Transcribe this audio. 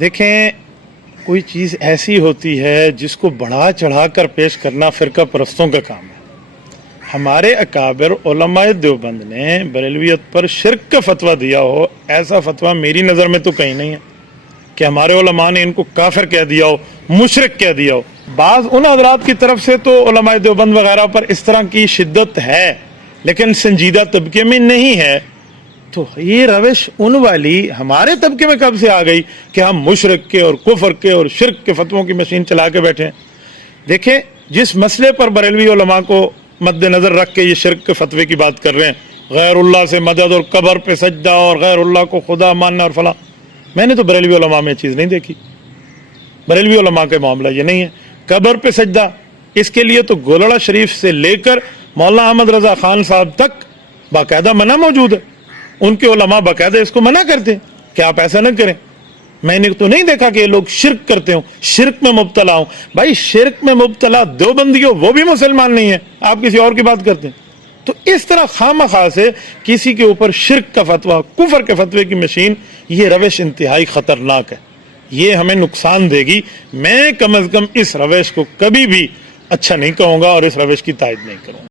دیکھیں، کوئی چیز ایسی ہوتی ہے جس کو بڑھا چڑھا کر پیش کرنا فرقہ پرستوں کا کام ہے۔ ہمارے اکابر علماء دیوبند نے بریلویت پر شرک کا فتویٰ دیا ہو، ایسا فتویٰ میری نظر میں تو کہیں نہیں ہے کہ ہمارے علماء نے ان کو کافر کہہ دیا ہو، مشرک کہہ دیا ہو۔ بعض ان حضرات کی طرف سے تو علماء دیوبند وغیرہ پر اس طرح کی شدت ہے، لیکن سنجیدہ طبقے میں نہیں ہے۔ تو یہ روش ان والی ہمارے طبقے میں کب سے آ گئی کہ ہم مشرک کے اور کفر کے اور شرک کے فتووں کی مشین چلا کے بیٹھے ہیں؟ دیکھیں، جس مسئلے پر بریلوی علماء کو مد نظر رکھ کے یہ شرک کے فتوے کی بات کر رہے ہیں، غیر اللہ سے مدد اور قبر پہ سجدہ اور غیر اللہ کو خدا ماننا اور فلاں، میں نے تو بریلوی علماء میں چیز نہیں دیکھی۔ بریلوی علماء کے معاملہ یہ نہیں ہے۔ قبر پہ سجدہ، اس کے لیے تو گولڑا شریف سے لے کر مولانا احمد رضا خان صاحب تک باقاعدہ منع موجود ہے۔ ان کے علماء باقاعدہ اس کو منع کرتے ہیں کہ آپ ایسا نہ کریں۔ میں نے تو نہیں دیکھا کہ یہ لوگ شرک کرتے ہوں، شرک میں مبتلا ہوں۔ بھائی، شرک میں مبتلا دیوبندیوں، وہ بھی مسلمان نہیں ہیں، آپ کسی اور کی بات کرتے ہیں۔ تو اس طرح خواہ سے کسی کے اوپر شرک کا فتویٰ، کفر کے فتوے کی مشین، یہ روش انتہائی خطرناک ہے، یہ ہمیں نقصان دے گی۔ میں کم از کم اس روش کو کبھی بھی اچھا نہیں کہوں گا اور اس روش کی تائید نہیں کروں گا۔